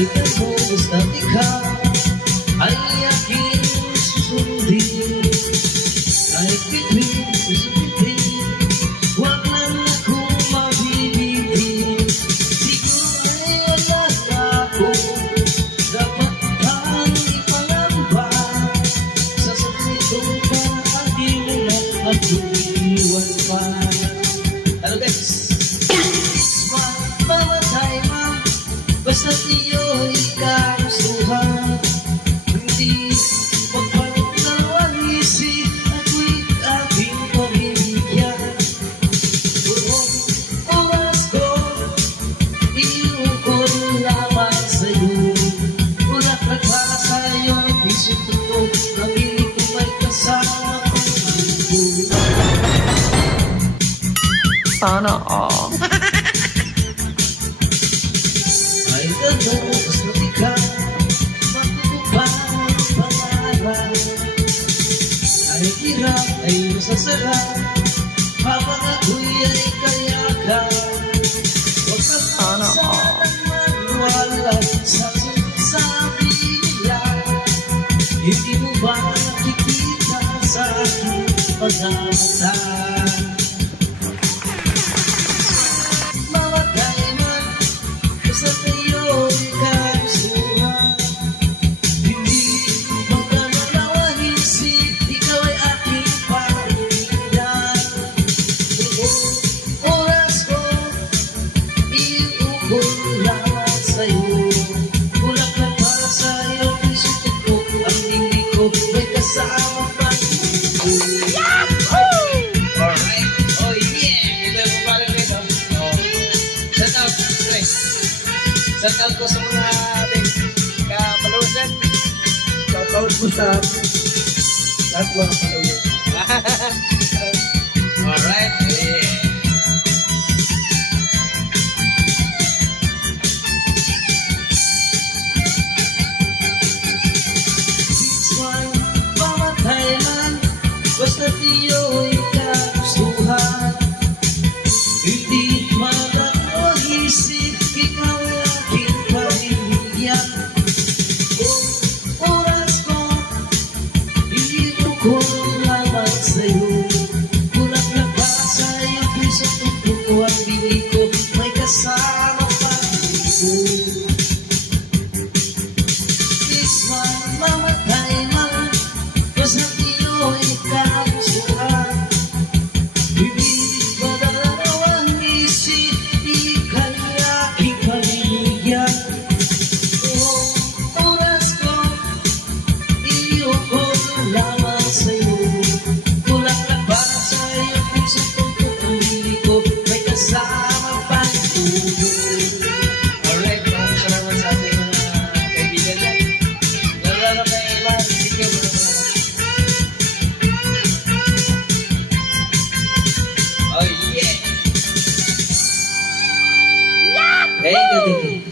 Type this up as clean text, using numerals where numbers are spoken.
Ay tapos na ikaw ay aking susundin. Kahit bituin, susubitin, huwag lang akong mabibitin. Siguro ay wala na ako, dapat bang ipalamba? Sa sanditong parati mo na ako'y iwan pa. Ano guys? It's my mamatay ma, basta't iyo'y kagustuhan. Hindi magpagdalawang isip, ako'y aking pamimigyan. Buong oras ko, iukol lamang sa'yo. Bulaklak para sa'yo, isip ko, nabili ko may kasama ko. Sana all. Ay tapos na ikaw, matutupad ang pangarap. Kahit hirap ay masasarap, habang ako'y ay kayakan. Huwag ka Sana all. sanang maniwala sa sinasabi nila. Hindi mo ba nakikita sa aking mga mata? Mamatay man, basta't iyo'y kagustuhan. Hindi magdadalawang isip, ikaw ay aking pamilyan. Buong oras ko, iukol lamang sa'yo. Bulaklak para sa'yo, isip ko, ang hindi ko may kasama pa. Alright, oh yeah! Ito yung parang rito. Oh. Shout out, pre. Shout out ko sa mga ating kapalawasan. Shout out po sa lahat mga followers. Alright, yeah. It's fine, mamatay man, basta't iyo'y kagustuhan. Hindi madalawang isip, ikaw ay aking pamilyan. Buong oras ko, iukol lamang sa'yo. Bulaklak para sa'yo, puso tubo ko ang bili ko, may kasama pa ko. It's my mamatay man, basta't iyo'y kagustuhan. Hindi madalawang isip, ika'y aking pamilyan. Buong oras ko, iukol lamang sa'yo. Bulaklak para sa'yo, puso tubo ang bili ko, may kasama pa ko. Alright, maraming salamat sa ating mga kaibigan dyan. Lalo kay Ilan, thank you. Oh yeah! Thank you, thank you.